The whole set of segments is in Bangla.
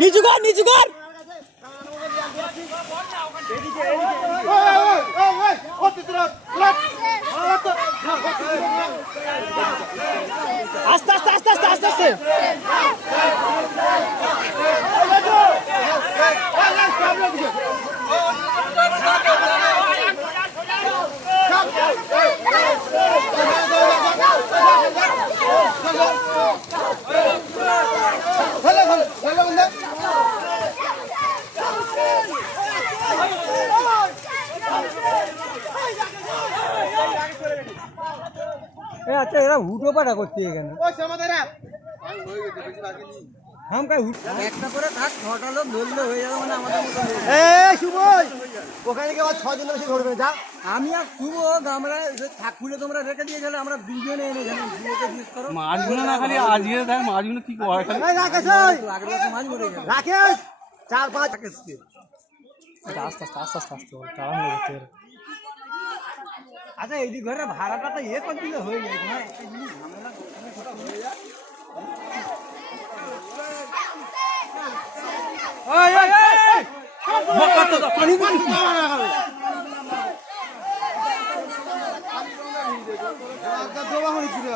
নিচু কর নিচু কর আস্তে আস্তে আস্তে আস্তে আস্তে আস্তে আচ্ছা এরা হুটো পাটা করছে এখানে একটা করে থাক 6টা লোক ধরলে হয়ে যাবে মানে আমাদের মতো ওখানে গিয়ে 6 জন বেশি ধরবে যা আমি আর শুভ আমরা থাকুলে তোমরা রেখে দিয়ে গেলে আমরা দুজনে এনে জানি মাছগুলো না খালি আজকে দেখ মাছগুলো কি করে খালি মাছ মরে গেল রাকেশ 4-5 রাকেশ আস্তে আস্তে আস্তে আস্তে আস্তে তারা হয়ে যেতে আচ্ছা এই ঘরে ভাড়াটা তো ইয়ে করে দিলে হয়ে যায় না একটা জিনিস ঝামেলা হয়ে যায় ওই ওই ওই মক্কা তো পানি পানি আগা জবা হইছিল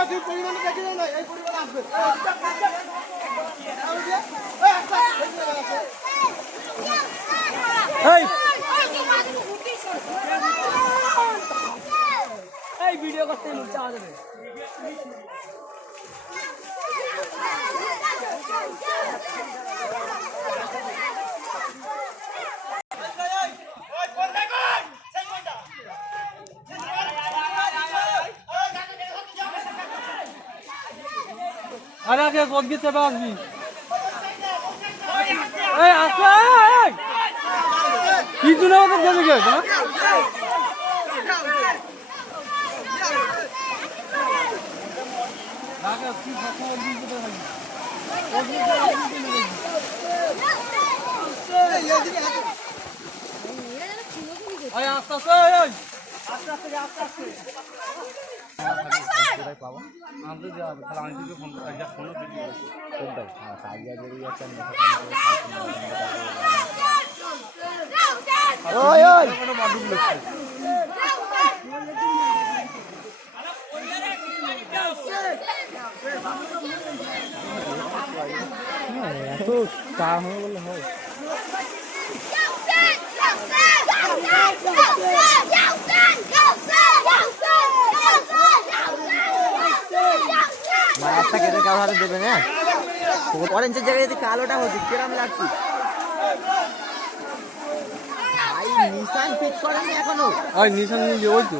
এই পরিমাণ দেখি না এই পরিমাণ আসবে এই এই ভিডিও করতে নিচে আ যাবে আরে আগে বল গিয়ে চেপে আসবি এই আসো এই কি জন্য ওদের জেনে গেছ না আগে কি কথা বলবি তো ভাই ওই আস্তে আস্তে ওই আস্তে আস্তে আস্তে আস্তে আমাদের যাবে তাহলে আমি তোকে ফোন করে ফোনও ভিডিও ফোন দাও হ্যাঁ কাজিয়া বেরিয়ে যাচ্ছে ওই ওই কোনো বাদুক লাগছে এত তা হবে বলে হয় মাছটা কেটে কাউ হাতে দেবে না অরেঞ্জের জায়গায় যদি কালোটা হতো কিরম লাগছে ভাই নিশান ফিট করেনি এখনো ওই নিশান নিয়ে ওই তো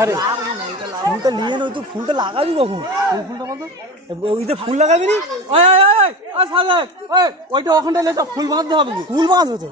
আরে ফুলটা নিয়ে নয় তুই ফুলটা লাগাবি কখন ফুলটা কত ওইতে ফুল লাগাবি নি ওই ওই ওই ওই সাজাক ওই ওইটা ওখানটা লেখা ফুল বাঁধতে হবে ফুল বাঁধবে তো